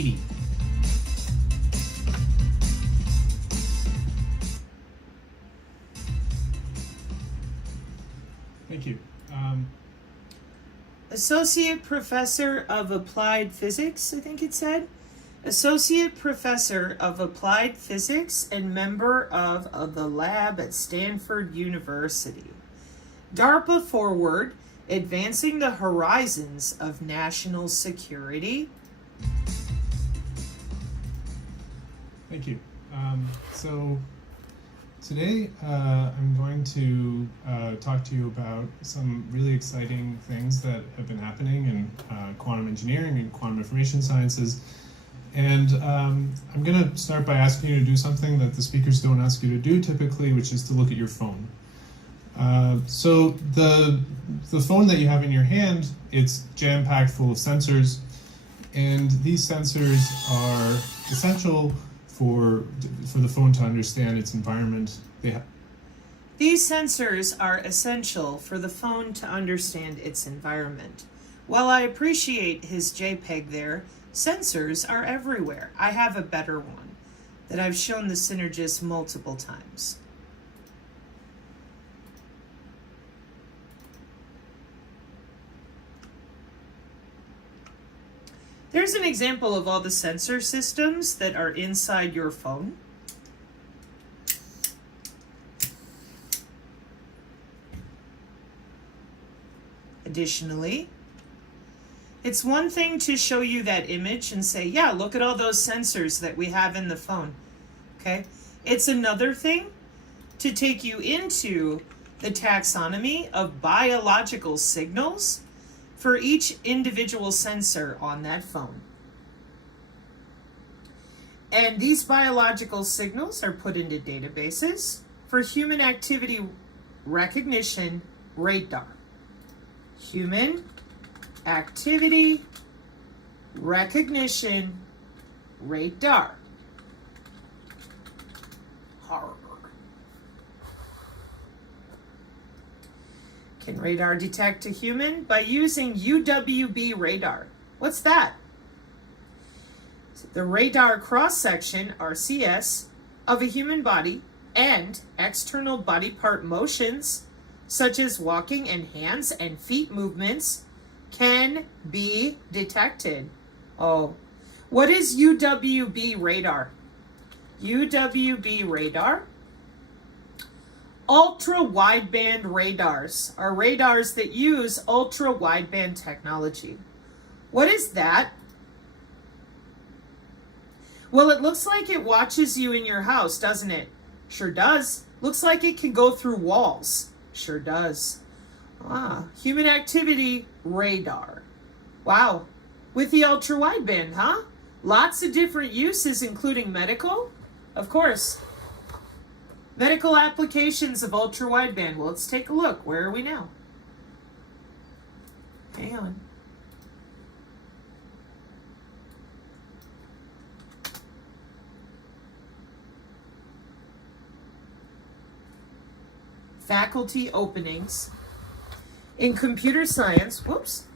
Edie. Thank you. Associate Professor of Applied Physics, I think it said. Associate Professor of Applied Physics and member of the lab at Stanford University. DARPA forward, advancing the horizons of national security. Thank you. So today I'm going to talk to you about some really exciting things that have been happening in quantum engineering and quantum information sciences. And I'm going to start by asking you to do something that the speakers don't ask you to do typically, which is to look at your phone. So the phone that you have in your hand, it's jam-packed full of sensors, and these sensors are essential for the phone to understand its environment. These sensors are essential for the phone to understand its environment. While I appreciate his JPEG there, sensors are everywhere. I have a better one that I've shown the Synergist multiple times. There's an example of all the sensor systems that are inside your phone. Additionally, it's one thing to show you that image and say, yeah, look at all those sensors that we have in the phone, okay? It's another thing to take you into the taxonomy of biological signals for each individual sensor on that phone. And these biological signals are put into databases for human activity recognition radar. Human activity recognition radar. Horror. Can radar detect a human? By using UWB radar. What's that? The radar cross-section, RCS, of a human body and external body part motions, such as walking and hands and feet movements, can be detected. Oh, what is UWB radar? UWB radar? Ultra-wideband radars are radars that use ultra-wideband technology. What is that? Well, it looks like it watches you in your house, doesn't it? Sure does. Looks like it can go through walls. Sure does. Human activity radar. Wow. With the ultra-wideband, huh? Lots of different uses, including medical. Of course. Medical applications of ultra-wideband. Well, let's take a look. Where are we now? Hang on. Faculty openings. In computer science,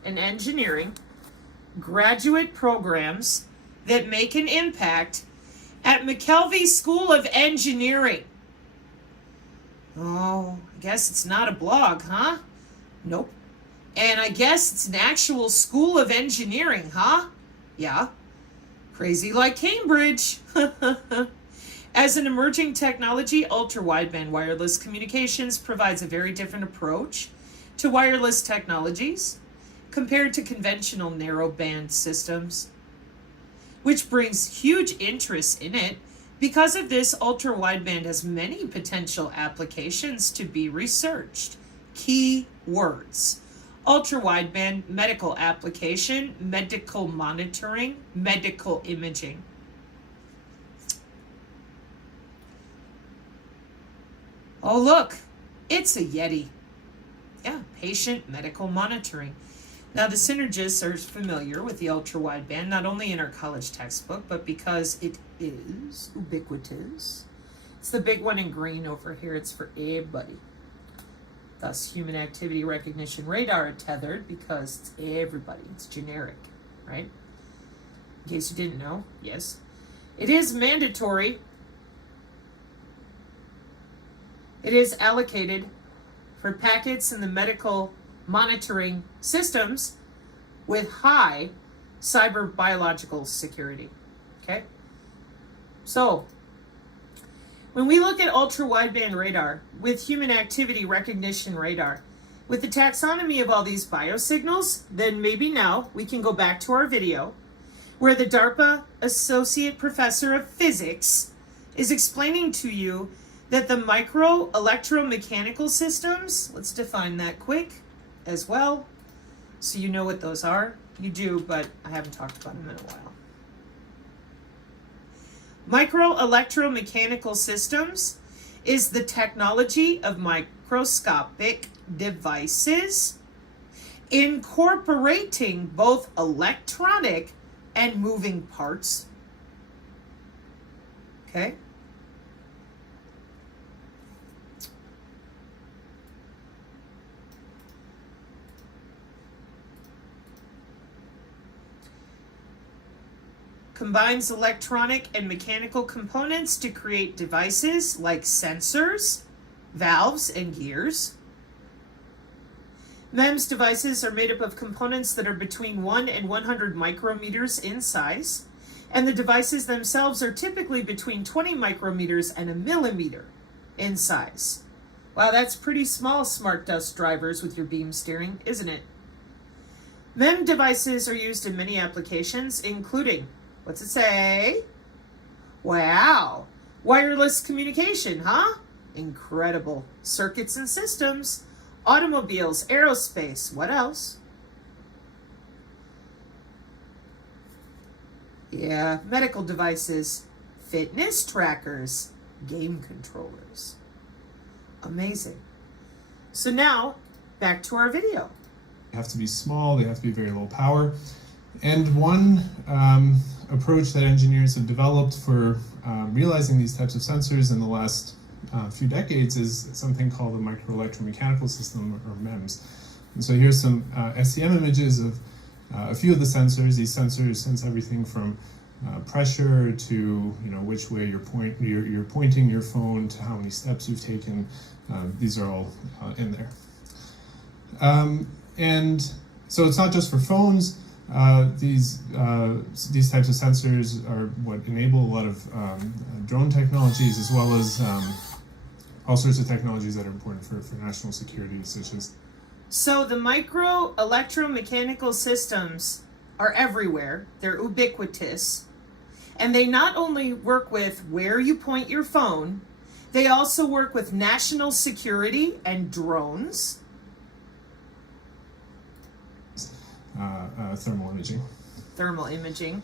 and engineering, graduate programs that make an impact at McKelvey School of Engineering. Oh, I guess it's not a blog, huh? Nope. And I guess it's an actual school of engineering, huh? Yeah. Crazy like Cambridge. As an emerging technology, ultra-wideband wireless communications provides a very different approach to wireless technologies compared to conventional narrowband systems, which brings huge interest in it. Because of this, ultra-wideband has many potential applications to be researched. Key words: ultra-wideband, medical application, medical monitoring, medical imaging. Oh, look, it's a Yeti. Yeah, patient medical monitoring. Now, the Synergists are familiar with the ultra-wideband, not only in our college textbook, but because it is ubiquitous. It's the big one in green over here. It's for everybody. Thus, human activity recognition radar are tethered because it's everybody. It's generic, right? in case you didn't know, yes. It is mandatory. It is allocated for packets in the medical monitoring systems with high cyber biological security. Okay? So, when we look at ultra-wideband radar with human activity recognition radar, with the taxonomy of all these biosignals, then maybe now we can go back to our video where the DARPA Associate Professor of Physics is explaining to you that the micro electromechanical systems, let's define that quick as well, so you know what those are. You do, but I haven't talked about them in a while. Micro electromechanical systems is the technology of microscopic devices incorporating both electronic and moving parts. Okay? Combines electronic and mechanical components to create devices like sensors, valves, and gears. MEMS devices are made up of components that are between 1 and 100 micrometers in size, and the devices themselves are typically between 20 micrometers and a millimeter in size. Wow, that's pretty small, smart dust drivers with your beam steering, isn't it? MEM devices are used in many applications, including, what's it say? Wow, wireless communication, huh? Incredible. Circuits and systems, automobiles, aerospace, what else? Yeah, medical devices, fitness trackers, game controllers. Amazing. So now, back to our video. They have to be small, they have to be very low power. And one approach that engineers have developed for realizing these types of sensors in the last few decades is something called the microelectromechanical system, or MEMS. And so here's some SEM images of a few of the sensors. These sensors sense everything from pressure to which way you're pointing your phone, to how many steps you've taken. These are all in there. And so it's not just for phones. These types of sensors are what enable a lot of drone technologies, as well as all sorts of technologies that are important for national security, such as. So the micro electromechanical systems are everywhere. They're ubiquitous. And they not only work with where you point your phone, they also work with national security and drones. Thermal imaging. Thermal imaging.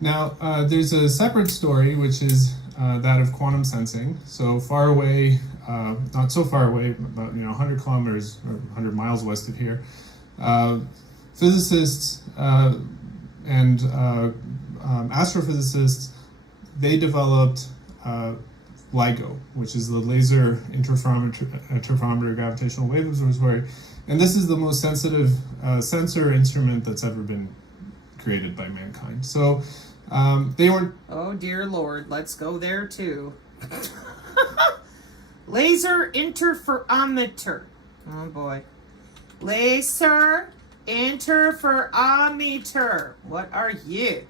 Now, there's a separate story, which is that of quantum sensing. So far away, not so far away, about 100 kilometers or 100 miles west of here, physicists and astrophysicists, they developed LIGO, which is the Laser Interferometer Gravitational Wave Observatory. And this is the most sensitive sensor instrument that's ever been created by mankind. So they weren't. Oh dear Lord, let's go there too. Laser interferometer. Oh boy. Laser interferometer. What are you?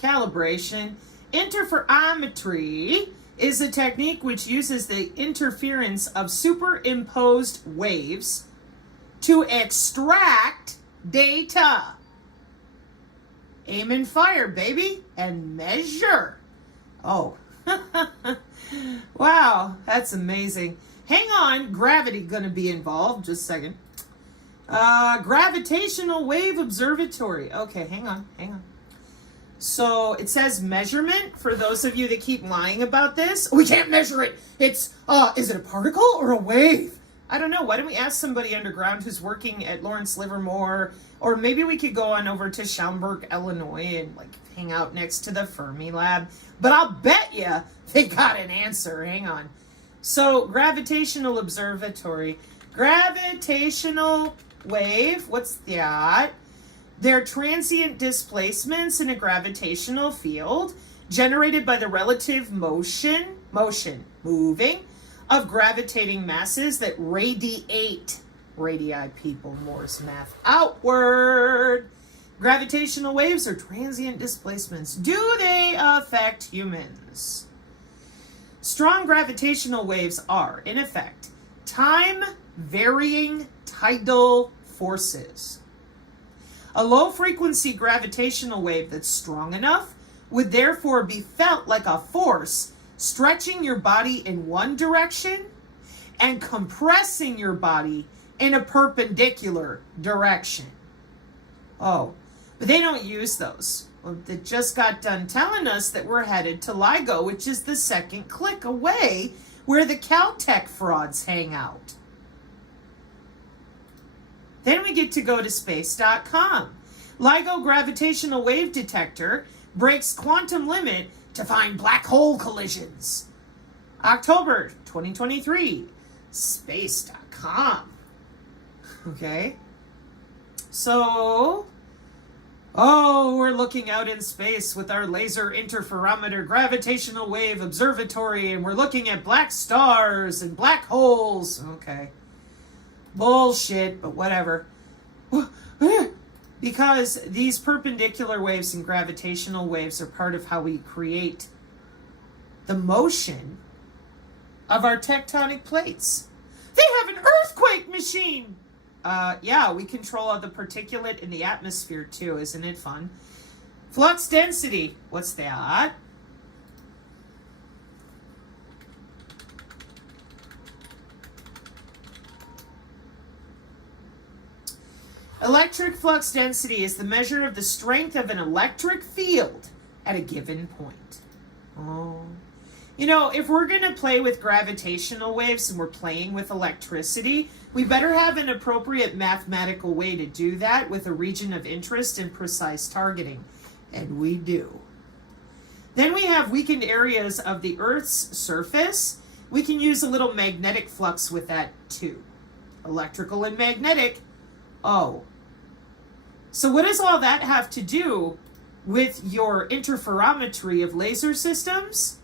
Calibration. Interferometry is a technique which uses the interference of superimposed waves to extract data. Aim and fire, baby, and measure. Oh, wow, that's amazing. Hang on, gravity gonna be involved. Just a second. Gravitational wave observatory. Okay, hang on. So it says measurement. For those of you that keep lying about this, we can't measure it. It's, is it a particle or a wave? I don't know. Why don't we ask somebody underground who's working at Lawrence Livermore, or maybe we could go on over to Schaumburg, Illinois, and hang out next to the Fermi Lab. But I'll bet you they got an answer. Hang on. So gravitational observatory, gravitational wave. What's that? They're transient displacements in a gravitational field generated by the relative moving of gravitating masses that radii people, Morse math, outward. Gravitational waves are transient displacements. Do they affect humans? Strong gravitational waves are, in effect, time-varying tidal forces. A low-frequency gravitational wave that's strong enough would therefore be felt like a force stretching your body in one direction and compressing your body in a perpendicular direction. Oh, but they don't use those. Well, they just got done telling us that we're headed to LIGO, which is the second click away where the Caltech frauds hang out. Then we get to go to space.com. LIGO gravitational wave detector breaks quantum limit to find black hole collisions. October 2023, space.com. Okay. So, we're looking out in space with our laser interferometer gravitational wave observatory, and we're looking at black stars and black holes. Okay. Bullshit, but whatever. Because these perpendicular waves and gravitational waves are part of how we create the motion of our tectonic plates. They have an earthquake machine! Yeah, we control all the particulate in the atmosphere too. Isn't it fun? Flux density. What's that? Electric flux density is the measure of the strength of an electric field at a given point. Oh. You know, if we're going to play with gravitational waves and we're playing with electricity, we better have an appropriate mathematical way to do that with a region of interest and precise targeting. And we do. Then we have weakened areas of the Earth's surface. We can use a little magnetic flux with that too. Electrical and magnetic. Oh. So what does all that have to do with your interferometry of laser systems,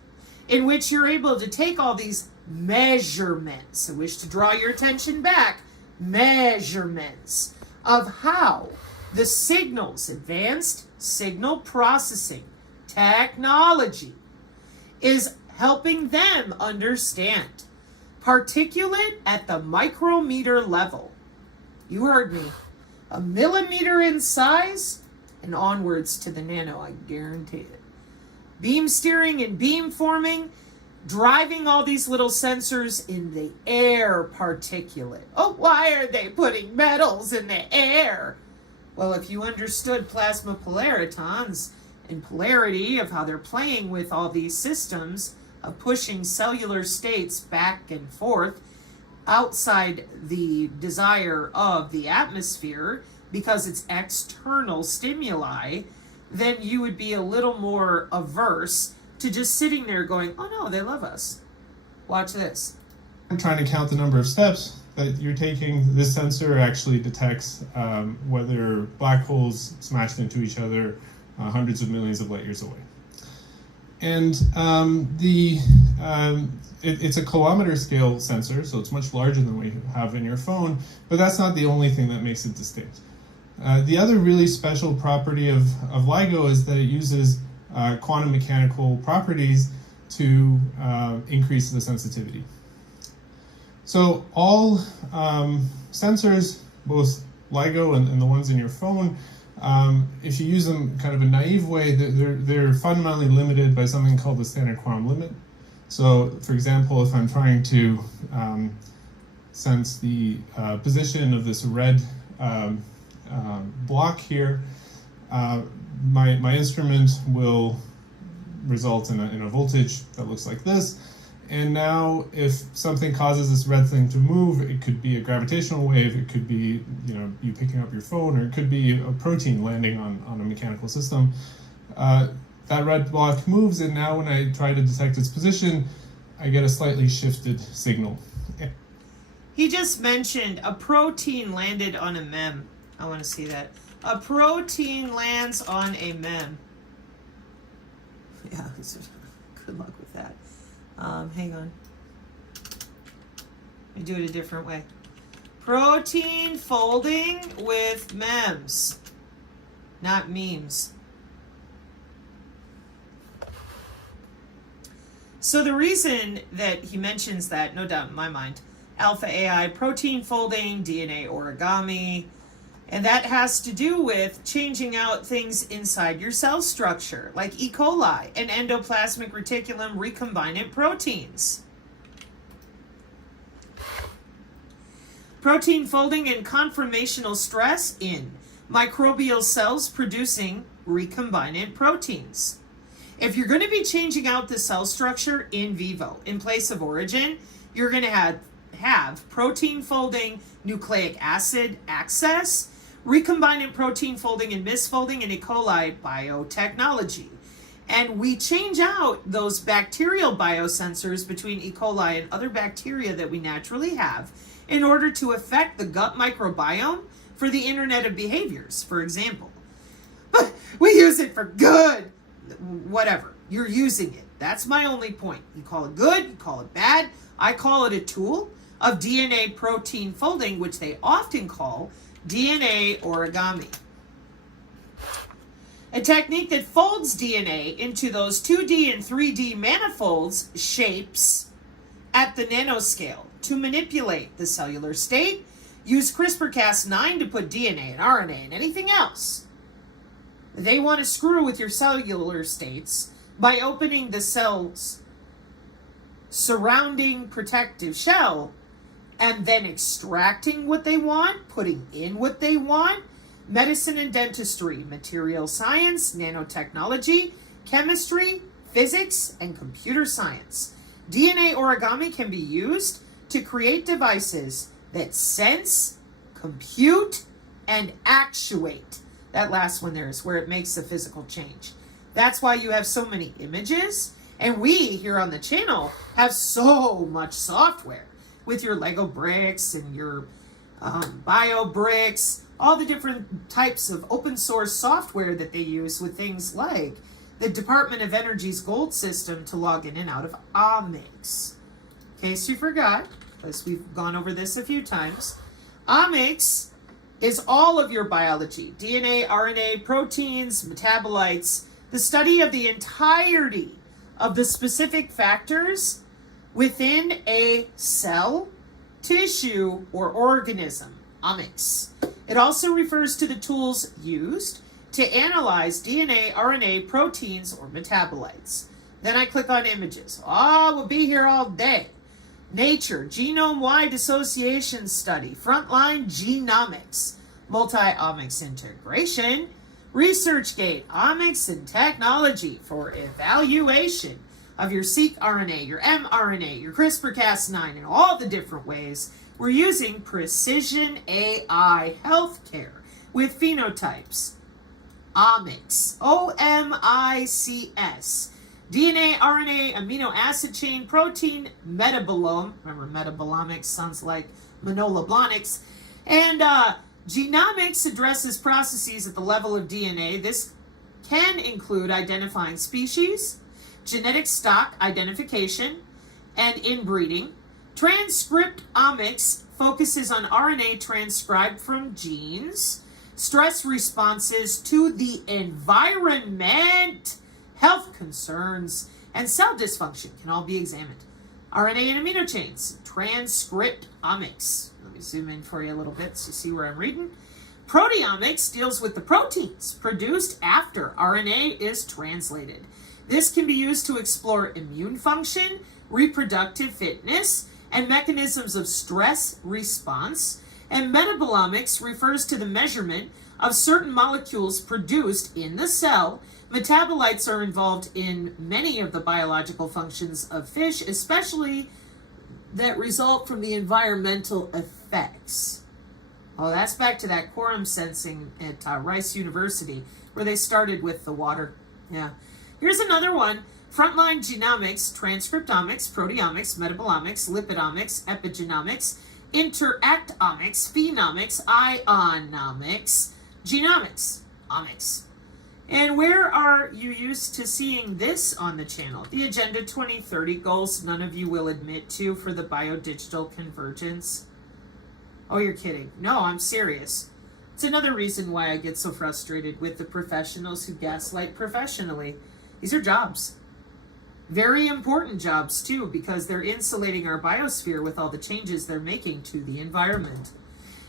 in which you're able to take all these measurements? I wish to draw your attention back. Measurements of how the signals, advanced signal processing technology, is helping them understand particulate at the micrometer level. You heard me. A millimeter in size and onwards to the nano, I guarantee it. Beam steering and beam forming, driving all these little sensors in the air particulate. Oh, why are they putting metals in the air? Well, if you understood plasma polaritons and polarity of how they're playing with all these systems of pushing cellular states back and forth outside the desire of the atmosphere because it's external stimuli, then you would be a little more averse to just sitting there going, oh no, they love us. Watch this. I'm trying to count the number of steps that you're taking. This sensor actually detects whether black holes smashed into each other hundreds of millions of light years away. And it's a kilometer scale sensor, so it's much larger than what you have in your phone, but that's not the only thing that makes it distinct. The other really special property of LIGO is that it uses quantum mechanical properties to increase the sensitivity. So all sensors, both LIGO and the ones in your phone, if you use them kind of a naive way, they're fundamentally limited by something called the standard quantum limit. So, for example, if I'm trying to sense the position of this red block here, my instrument will result in a voltage that looks like this. And now, if something causes this red thing to move, it could be a gravitational wave, it could be you picking up your phone, or it could be a protein landing on a mechanical system. That red block moves, and now when I try to detect its position, I get a slightly shifted signal. He just mentioned a protein landed on a mem. I want to see that. A protein lands on a mem. Yeah, good luck with that. Hang on. Let me do it a different way. Protein folding with mems, not memes. So the reason that he mentions that, no doubt in my mind, alpha AI, protein folding, DNA origami, and that has to do with changing out things inside your cell structure, like E. coli and endoplasmic reticulum recombinant proteins. Protein folding and conformational stress in microbial cells producing recombinant proteins. If you're going to be changing out the cell structure in vivo, in place of origin, you're going to have protein folding, nucleic acid access, recombinant protein folding and misfolding, and E. coli biotechnology. And we change out those bacterial biosensors between E. coli and other bacteria that we naturally have in order to affect the gut microbiome for the Internet of Behaviors, for example. But we use it for good. Whatever. You're using it. That's my only point. You call it good, you call it bad. I call it a tool of DNA protein folding, which they often call DNA origami. A technique that folds DNA into those 2D and 3D manifolds shapes at the nanoscale to manipulate the cellular state. Use CRISPR-Cas9 to put DNA and RNA and anything else. They want to screw with your cellular states by opening the cell's surrounding protective shell and then extracting what they want, putting in what they want. Medicine and dentistry, material science, nanotechnology, chemistry, physics, and computer science. DNA origami can be used to create devices that sense, compute, and actuate. That last one there is where it makes the physical change. That's why you have so many images, and we here on the channel have so much software with your Lego bricks and your bio bricks, all the different types of open source software that they use with things like the Department of Energy's gold system to log in and out of Omics. In case you forgot, because we've gone over this a few times, Omics is all of your biology, DNA, RNA, proteins, metabolites, the study of the entirety of the specific factors within a cell, tissue, or organism. Omics. It also refers to the tools used to analyze DNA, RNA, proteins, or metabolites. Then I click on images. We'll be here all day. Nature, genome-wide association study, frontline genomics, multi-omics integration, ResearchGate, omics and technology for evaluation of your seq RNA, your mRNA, your CRISPR-Cas9, and all the different ways we're using precision AI healthcare with phenotypes. Omics, O-M-I-C-S. DNA, RNA, amino acid chain, protein, metabolome. Remember, metabolomics sounds like Manola Blahniks. And genomics addresses processes at the level of DNA. This can include identifying species, genetic stock identification, and inbreeding. Transcriptomics focuses on RNA transcribed from genes, stress responses to the environment, health concerns, and cell dysfunction can all be examined. RNA and amino chains, transcriptomics. Let me zoom in for you a little bit so you see where I'm reading. Proteomics deals with the proteins produced after RNA is translated. This can be used to explore immune function, reproductive fitness, and mechanisms of stress response. And metabolomics refers to the measurement of certain molecules produced in the cell. Metabolites are involved in many of the biological functions of fish, especially that result from the environmental effects. Oh, that's back to that quorum sensing at Rice University, where they started with the water. Yeah. Here's another one. Frontline genomics, transcriptomics, proteomics, metabolomics, lipidomics, epigenomics, interactomics, phenomics, ionomics, Genomics, omics. And where are you used to seeing this on the channel? The Agenda 2030 goals none of you will admit to for the biodigital convergence. Oh, you're kidding. No, I'm serious. It's another reason why I get so frustrated with the professionals who gaslight professionally. These are jobs. Very important jobs, too, because they're insulating our biosphere with all the changes they're making to the environment.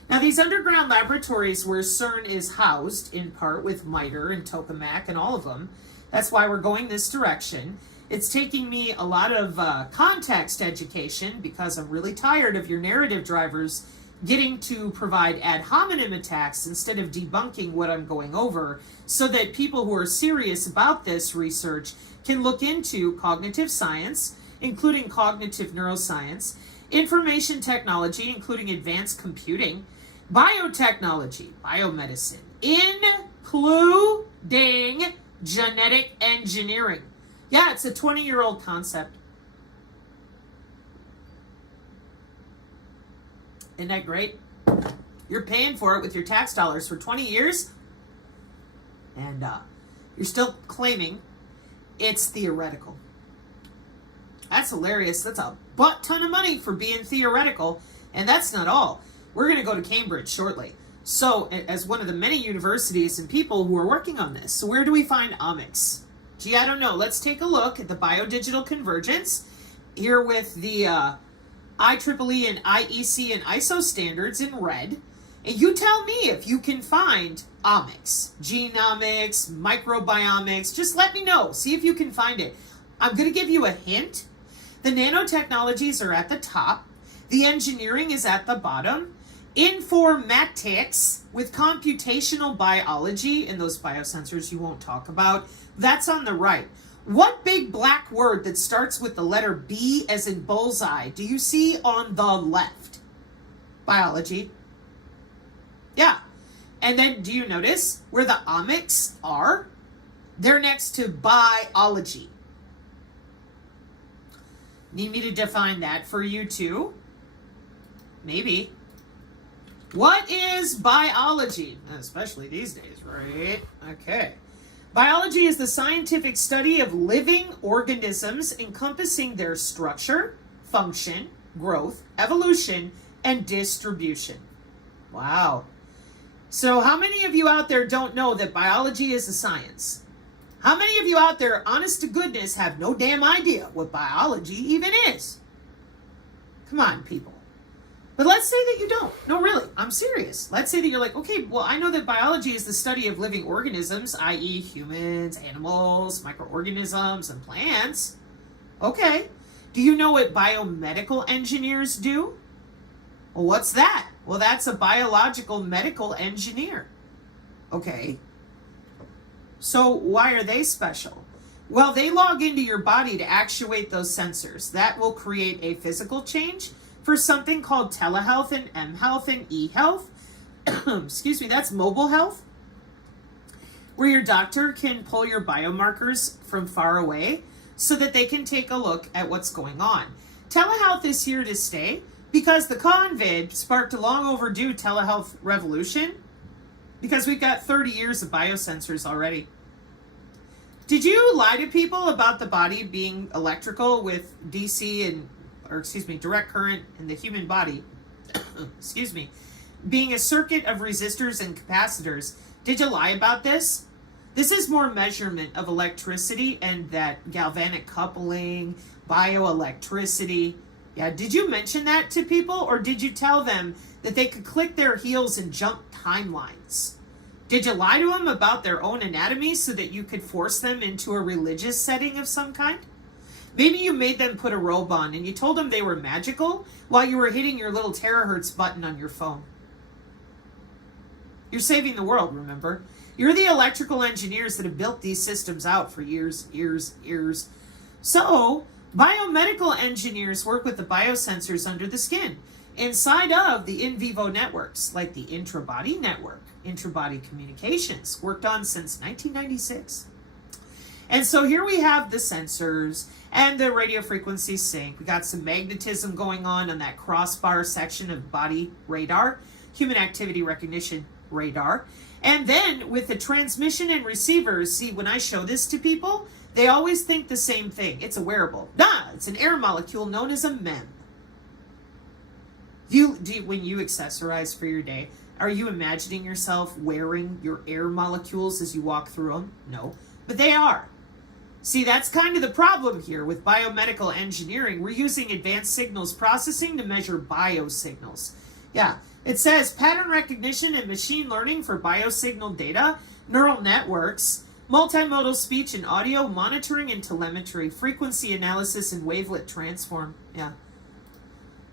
Now, these underground laboratories where CERN is housed, in part with MITRE and tokamak and all of them, that's why we're going this direction. It's taking me a lot of context education because I'm really tired of your narrative drivers getting to provide ad hominem attacks instead of debunking what I'm going over so that people who are serious about this research can look into cognitive science, including cognitive neuroscience, information technology, including advanced computing, biotechnology, biomedicine, including genetic engineering. Yeah, it's a 20-year-old concept. Isn't that great? You're paying for it with your tax dollars for 20 years, and you're still claiming it's theoretical. That's hilarious. That's a butt ton of money for being theoretical, and that's not all. We're going to go to Cambridge shortly. So, as one of the many universities and people who are working on this. So where do we find omics? Gee, I don't know. Let's take a look at the biodigital convergence here with the IEEE and IEC and ISO standards in red. And you tell me if you can find omics, genomics, microbiomics. Just let me know. See if you can find it. I'm going to give you a hint. The nanotechnologies are at the top. The engineering is at the bottom. Informatics with computational biology and those biosensors you won't talk about, that's on the right. What big black word that starts with the letter B as in bullseye do you see on the left? Biology. Yeah. And then do you notice where the omics are? They're next to biology. Need me to define that for you too? Maybe. What is biology? Especially these days, right? Okay. Biology is the scientific study of living organisms encompassing their structure, function, growth, evolution, and distribution. Wow. So how many of you out there don't know that biology is a science? How many of you out there, honest to goodness, have no damn idea what biology even is? Come on, people. But let's say that you don't. No, really, I'm serious. Let's say that you're like, okay, well, I know that biology is the study of living organisms, i.e. humans, animals, microorganisms, and plants. Okay. Do you know what biomedical engineers do? Well, what's that? Well, that's a biological medical engineer. Okay. So why are they special? Well, they log into your body to actuate those sensors. That will create a physical change for something called telehealth and mHealth and eHealth. Excuse me, that's mobile health, where your doctor can pull your biomarkers from far away so that they can take a look at what's going on. Telehealth is here to stay because the COVID sparked a long overdue telehealth revolution because we've got 30 years of biosensors already. Did you lie to people about the body being electrical with direct current in the human body, being a circuit of resistors and capacitors? Did you lie about this? This is more measurement of electricity and that galvanic coupling, bioelectricity. Yeah, did you mention that to people, or did you tell them that they could click their heels and jump timelines? Did you lie to them about their own anatomy so that you could force them into a religious setting of some kind? Maybe you made them put a robe on and you told them they were magical while you were hitting your little terahertz button on your phone. You're saving the world, remember? You're the electrical engineers that have built these systems out for years. So, biomedical engineers work with the biosensors under the skin, inside of the in vivo networks, like the intrabody network, intrabody communications, worked on since 1996. And so here we have the sensors and the radio frequency sync. We got some magnetism going on that crossbar section of body radar, human activity recognition radar. And then with the transmission and receivers, see, when I show this to people, they always think the same thing. It's a wearable. Nah, it's an air molecule known as a MEM. When you accessorize for your day, are you imagining yourself wearing your air molecules as you walk through them? No, but they are. See, that's kind of the problem here with biomedical engineering. We're using advanced signals processing to measure biosignals. Yeah, it says pattern recognition and machine learning for biosignal data, neural networks, multimodal speech and audio monitoring and telemetry, frequency analysis and wavelet transform. Yeah.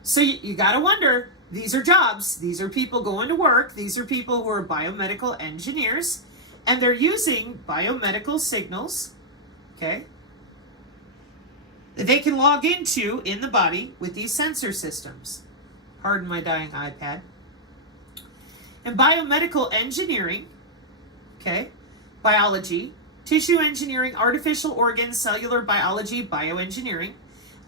So you got to wonder, these are jobs. These are people going to work. These are people who are biomedical engineers, and they're using biomedical signals, okay, that they can log into in the body with these sensor systems. Pardon my dying iPad. And biomedical engineering, okay, biology, tissue engineering, artificial organs, cellular biology, bioengineering,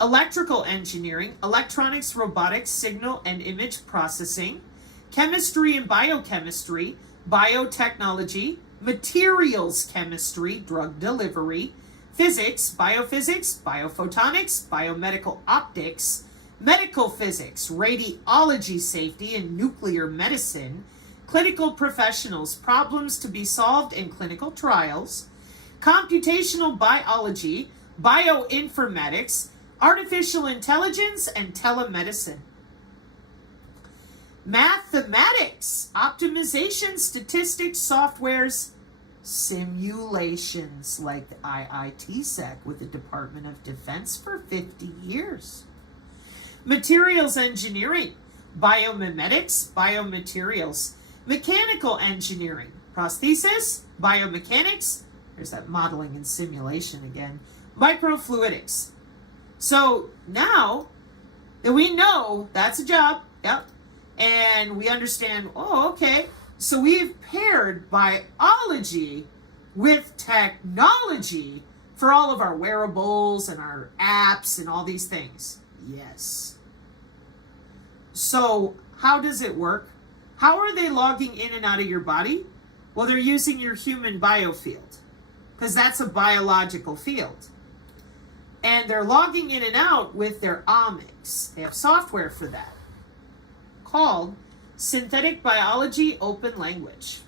electrical engineering, electronics, robotics, signal and image processing, chemistry and biochemistry, biotechnology, materials chemistry, drug delivery, physics, biophysics, biophotonics, biomedical optics, medical physics, radiology safety and nuclear medicine, clinical professionals, problems to be solved in clinical trials, computational biology, bioinformatics, artificial intelligence, and telemedicine. Mathematics, optimization, statistics, softwares, simulations like the IITSEC with the Department of Defense for 50 years. Materials engineering, biomimetics, biomaterials, mechanical engineering, prosthesis, biomechanics, there's that modeling and simulation again, microfluidics. So now that we know that's a job, yep, and we understand, oh, okay, so we've paired biology with technology for all of our wearables and our apps and all these things. Yes. So how does it work? How are they logging in and out of your body? Well, they're using your human biofield, because that's a biological field. And they're logging in and out with their omics. They have software for that called Synthetic Biology Open Language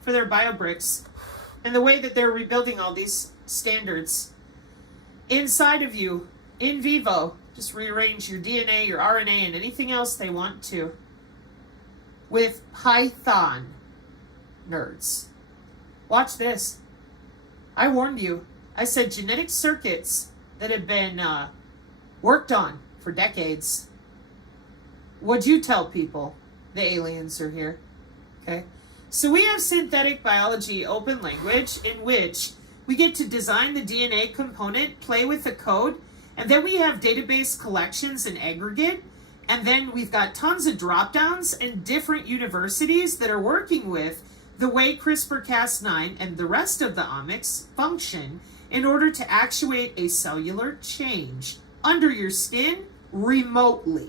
for their biobricks. And the way that they're rebuilding all these standards inside of you, in vivo, just rearrange your DNA, your RNA, and anything else they want to with Python, nerds. Watch this. I warned you. I said genetic circuits that have been worked on for decades. What'd you tell people? The aliens are here. Okay? So we have synthetic biology open language in which we get to design the DNA component, play with the code, and then we have database collections and aggregate, and then we've got tons of drop downs and different universities that are working with the way CRISPR-Cas9 and the rest of the omics function in order to actuate a cellular change under your skin remotely.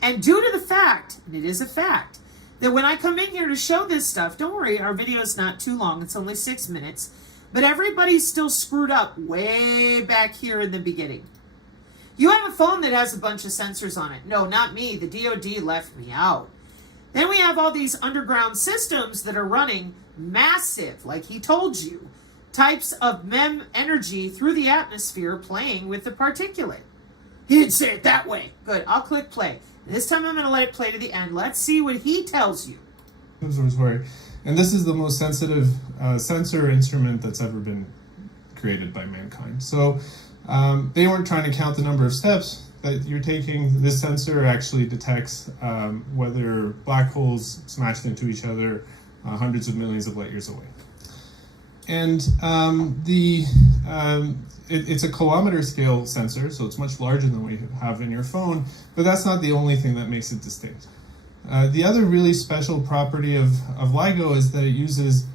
And due to the fact, and it is a fact, that when I come in here to show this stuff, don't worry, our video is not too long, it's only 6 minutes, but everybody's still screwed up way back here in the beginning. You have a phone that has a bunch of sensors on it. No, not me, the DoD left me out. Then we have all these underground systems that are running massive, like he told you, types of MEM energy through the atmosphere playing with the particulate. He didn't say it that way. Good, I'll click play. This time I'm going to let it play to the end. Let's see what he tells you. And this is the most sensitive sensor instrument that's ever been created by mankind. So they weren't trying to count the number of steps that you're taking. This sensor actually detects whether black holes smashed into each other hundreds of millions of light years away. And it's a kilometer scale sensor, so it's much larger than what you have in your phone, but that's not the only thing that makes it distinct. The other really special property of LIGO is that it uses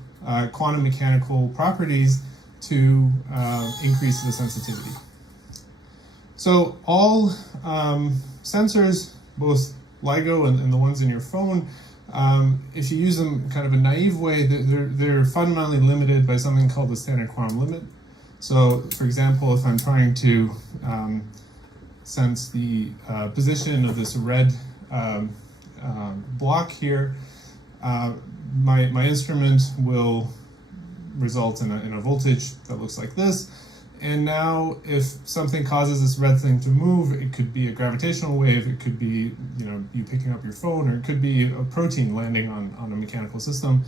quantum mechanical properties to increase the sensitivity. So all sensors, both LIGO and the ones in your phone, if you use them kind of a naive way, they're fundamentally limited by something called the standard quantum limit. So, for example, if I'm trying to sense the position of this red block here, my instrument will result in a voltage that looks like this. And now if something causes this red thing to move, it could be a gravitational wave, it could be you picking up your phone, or it could be a protein landing on a mechanical system.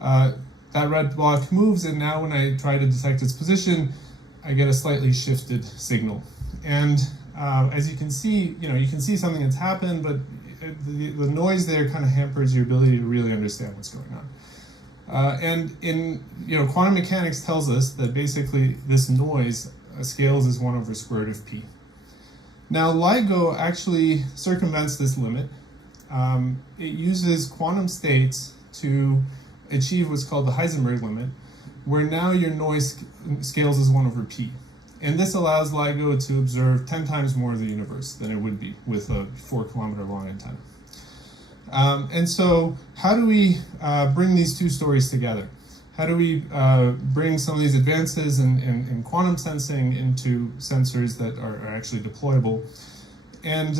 That red block moves, and now when I try to detect its position, I get a slightly shifted signal. And as you can see, you can see something that's happened, but the noise there kind of hampers your ability to really understand what's going on. And in quantum mechanics tells us that basically this noise scales as 1 over square root of p. Now LIGO actually circumvents this limit. It uses quantum states to achieve what's called the Heisenberg limit, where now your noise scales as 1 over p. And this allows LIGO to observe 10 times more of the universe than it would be with a 4-kilometer long antenna. And so how do we bring these two stories together? How do we bring some of these advances in quantum sensing into sensors that are actually deployable? And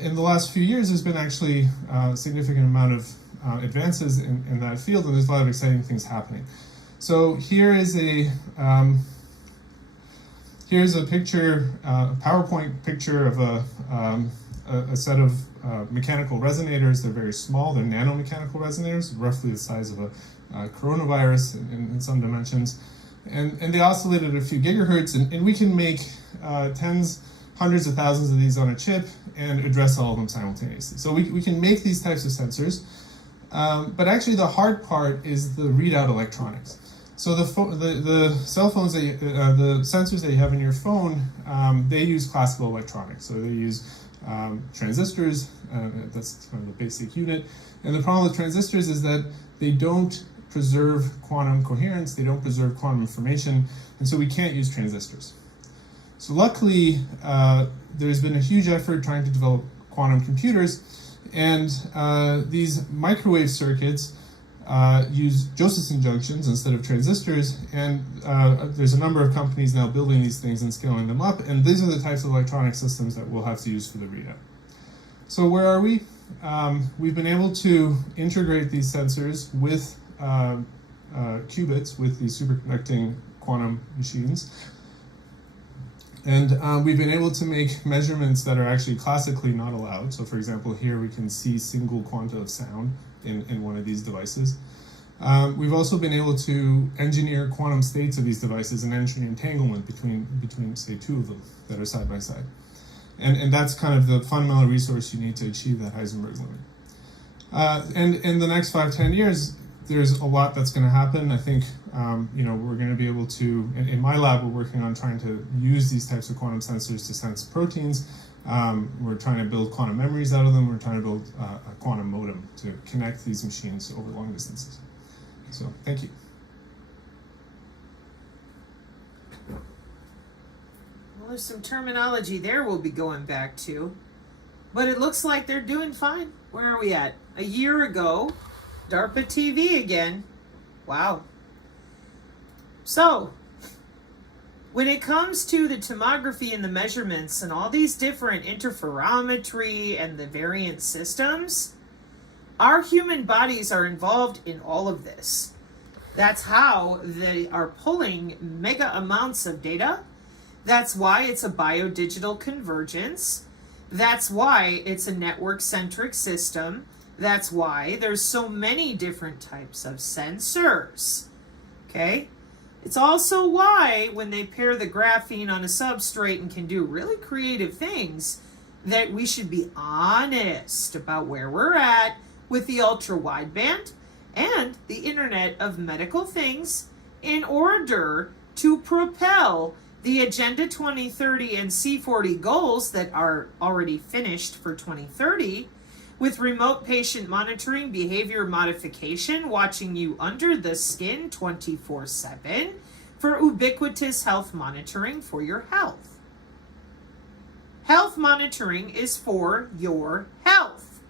in the last few years, there's been actually a significant amount of advances in that field, and there's a lot of exciting things happening. So here is here's a picture, a PowerPoint picture of a set of mechanical resonators. They're very small. They're nanomechanical resonators, roughly the size of a coronavirus in some dimensions. And they oscillate at a few gigahertz, and we can make tens, hundreds of thousands of these on a chip and address all of them simultaneously. So we can make these types of sensors, but actually the hard part is the readout electronics. So the cell phones, the sensors that you have in your phone, they use classical electronics. So they use transistors, that's kind of the basic unit. And the problem with transistors is that they don't preserve quantum coherence, they don't preserve quantum information, and so we can't use transistors. So luckily, there's been a huge effort trying to develop quantum computers, and these microwave circuits use Josephson junctions instead of transistors, and there's a number of companies now building these things and scaling them up, and these are the types of electronic systems that we'll have to use for the readout. So where are we? We've been able to integrate these sensors with qubits, with these superconducting quantum machines. And we've been able to make measurements that are actually classically not allowed. So for example, here we can see single quanta of sound in one of these devices. We've also been able to engineer quantum states of these devices and engineer entanglement between say, two of them that are side by side. And that's kind of the fundamental resource you need to achieve that Heisenberg limit. And in the next 5-10 years, there's a lot that's going to happen. I think we're going to be able to, in my lab, we're working on trying to use these types of quantum sensors to sense proteins. We're trying to build quantum memories out of them. We're trying to build a quantum modem to connect these machines over long distances. So, thank you. Well, there's some terminology there we'll be going back to. But it looks like they're doing fine. Where are we at? A year ago, DARPA TV again. Wow. So, when it comes to the tomography and the measurements and all these different interferometry and the variant systems, our human bodies are involved in all of this. That's how they are pulling mega amounts of data. That's why it's a biodigital convergence. That's why it's a network-centric system. That's why there's so many different types of sensors. Okay? It's also why when they pair the graphene on a substrate and can do really creative things, that we should be honest about where we're at with the ultra-wideband and the Internet of Medical Things in order to propel the Agenda 2030 and C40 goals that are already finished for 2030 with remote patient monitoring, behavior modification, watching you under the skin 24/7 for ubiquitous health monitoring for your health. Health monitoring is for your health.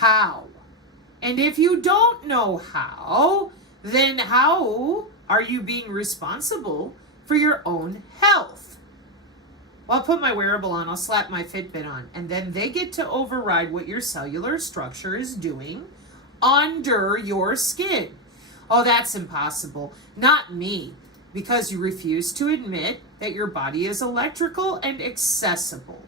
how. And if you don't know how, then how are you being responsible for your own health? Well, I'll put my wearable on, I'll slap my Fitbit on, and then they get to override what your cellular structure is doing under your skin. Oh, that's impossible. Not me, because you refuse to admit that your body is electrical and accessible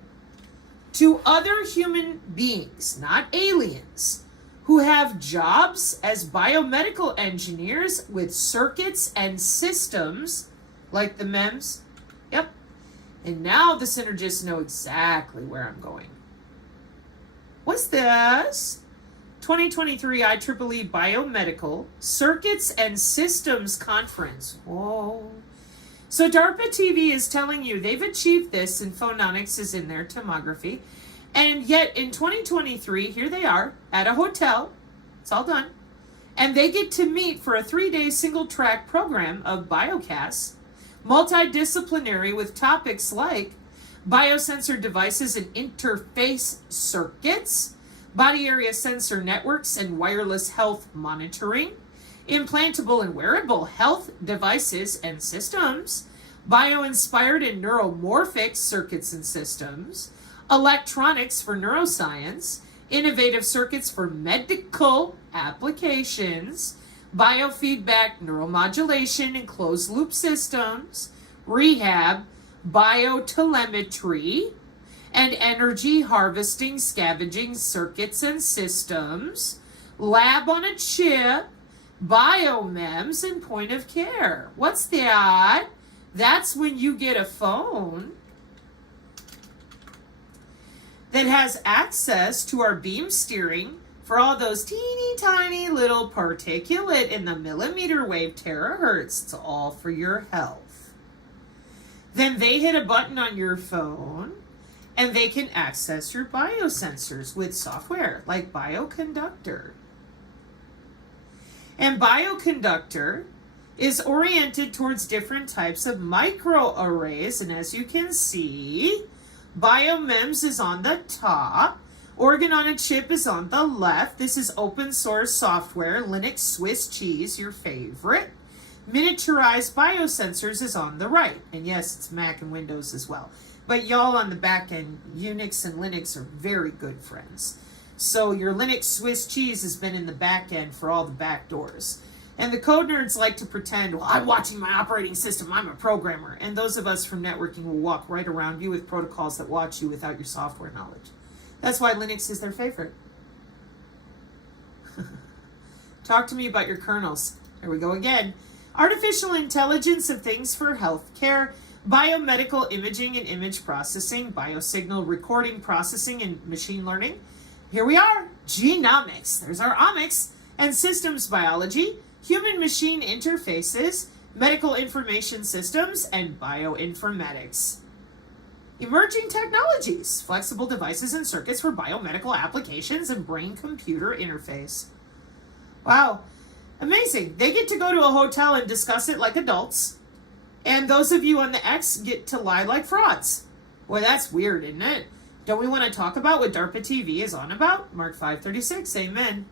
to other human beings, not aliens, who have jobs as biomedical engineers with circuits and systems like the MEMS. Yep. And now the synergists know exactly where I'm going. What's this? 2023 IEEE Biomedical Circuits and Systems Conference. Whoa. So DARPA TV is telling you they've achieved this, and phononics is in their tomography. And yet in 2023, here they are at a hotel. It's all done. And they get to meet for a 3-day single-track program of biocast, multidisciplinary with topics like biosensor devices and interface circuits, body area sensor networks and wireless health monitoring, implantable and wearable health devices and systems, bio-inspired and neuromorphic circuits and systems, electronics for neuroscience, innovative circuits for medical applications, biofeedback neuromodulation and closed-loop systems, rehab, biotelemetry, and energy harvesting scavenging circuits and systems, lab on a chip, biomems, and point of care. What's that? That's when you get a phone that has access to our beam steering for all those teeny tiny little particulate in the millimeter wave terahertz. It's all for your health. Then they hit a button on your phone and they can access your biosensors with software like Bioconductor. And Bioconductor is oriented towards different types of microarrays. And as you can see, BioMEMS is on the top. Organ on a chip is on the left. This is open source software. Linux Swiss cheese, your favorite. Miniaturized biosensors is on the right. And yes, it's Mac and Windows as well. But y'all on the back end, Unix and Linux are very good friends. So your Linux Swiss cheese has been in the back end for all the back doors. And the code nerds like to pretend, well, I'm watching my operating system, I'm a programmer. And those of us from networking will walk right around you with protocols that watch you without your software knowledge. That's why Linux is their favorite. Talk to me about your kernels. Here we go again. Artificial intelligence of things for healthcare, biomedical imaging and image processing, biosignal recording processing and machine learning. Here we are, genomics. There's our omics, and systems biology, human-machine interfaces, medical information systems, and bioinformatics. Emerging technologies, flexible devices and circuits for biomedical applications and brain-computer interface. Wow, amazing. They get to go to a hotel and discuss it like adults, and those of you on the X get to lie like frauds. Boy, that's weird, isn't it? Don't we want to talk about what DARPA TV is on about? Mark 536, amen.